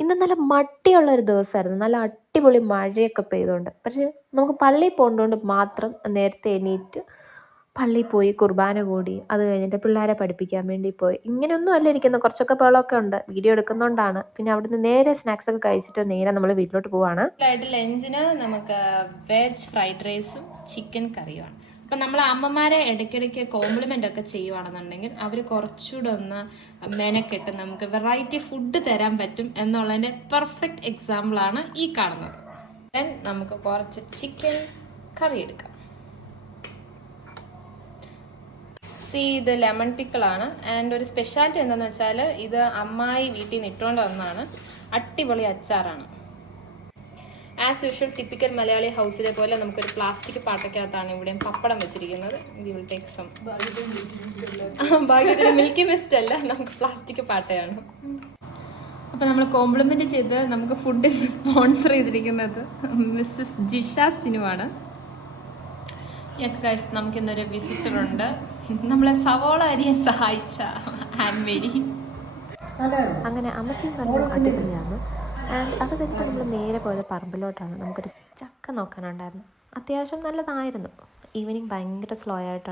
ഇന്ന് നല്ല മട്ടിയുള്ളൊരു ദിവസമായിരുന്നു. നല്ല അടിപൊളി മഴയൊക്കെ പെയ്തുകൊണ്ട്. പക്ഷേ നമുക്ക് പള്ളിയിൽ പോകേണ്ടതുകൊണ്ട് മാത്രം നേരത്തെ എണീറ്റ് പള്ളിയിൽ പോയി കുർബാന കൂടി. അത് കഴിഞ്ഞിട്ട് പിള്ളേരെ പഠിപ്പിക്കാൻ വേണ്ടി പോയി. ഇങ്ങനെയൊന്നും അല്ല ഇരിക്കുന്നത്. കുറച്ചൊക്കെ ബഹളമൊക്കെ ഉണ്ട്. വീഡിയോ എടുക്കുന്നതുകൊണ്ടാണ്. പിന്നെ അവിടുന്ന് നേരെ സ്നാക്സൊക്കെ കഴിച്ചിട്ട് നേരെ നമ്മൾ വീട്ടിലോട്ട് പോവാണ്. ലഞ്ചിന് നമുക്ക് വെജ് ഫ്രൈഡ് റൈസും ചിക്കൻ കറിയുമാണ്. അപ്പം നമ്മൾ അമ്മമാരെ ഇടയ്ക്കിടയ്ക്ക് കോംപ്ലിമെൻ്റ് ഒക്കെ ചെയ്യുവാണെന്നുണ്ടെങ്കിൽ അവർ കുറച്ചുകൂടെ ഒന്ന് മെനക്കെട്ട് നമുക്ക് വെറൈറ്റി ഫുഡ് തരാൻ പറ്റും എന്നുള്ളതിൻ്റെ പെർഫെക്റ്റ് എക്സാമ്പിളാണ് ഈ കാണുന്നത്. ദെൻ നമുക്ക് കുറച്ച് ചിക്കൻ കറി എടുക്കാം. ഇത് ലെമൺ പിക്കിളാണ്. ആൻഡ് ഒരു സ്പെഷ്യാലിറ്റി എന്താണെന്ന് വെച്ചാൽ ഇത് അമ്മായി വീട്ടിൽ നിന്ന് ഇട്ടുകൊണ്ട് വന്നതാണ്. അടിപൊളി അച്ചാറാണ്. ആസ് യൂഷ്വൽ ടിപ്പിക്കൽ മലയാളി ഹൗസിലെ പോലെ നമുക്കൊരു പ്ലാസ്റ്റിക് പാട്ടയ്ക്കകത്താണ് ഇവിടെയും പപ്പടം വെച്ചിരിക്കുന്നത്. We will take some. ഭാഗ്യത്തിന് മിൽക്കി മിസ്റ്റ് അല്ല, നമുക്ക് പ്ലാസ്റ്റിക് പാട്ടയാണ്. അപ്പം നമ്മൾ കോംപ്ലിമെന്റ് ചെയ്ത് നമുക്ക് ഫുഡ് സ്പോൺസർ ചെയ്തിരിക്കുന്നത് മിസ്സസ് ജിഷ സിനുവാണ്. യെസ് ഗൈസ്, നമുക്കിന്നൊരു വിസിറ്റർ ഉണ്ട്. നമ്മളെ സവോള അരിയാൻ സഹായിച്ച ആൻമേരി. അങ്ങനെ അമ്മച്ചിയും പറഞ്ഞു അടിപൊളിയാണ്. ആൻഡ് അത് കഴിഞ്ഞിട്ട് നമ്മൾ നേരെ പോയത് പറമ്പിലോട്ടാണ്. നമുക്കൊരു ചക്ക നോക്കാനുണ്ടായിരുന്നു. അത്യാവശ്യം നല്ലതായിരുന്നു. ഈവനിങ് ഭയങ്കര സ്ലോ ആയിട്ടാണ്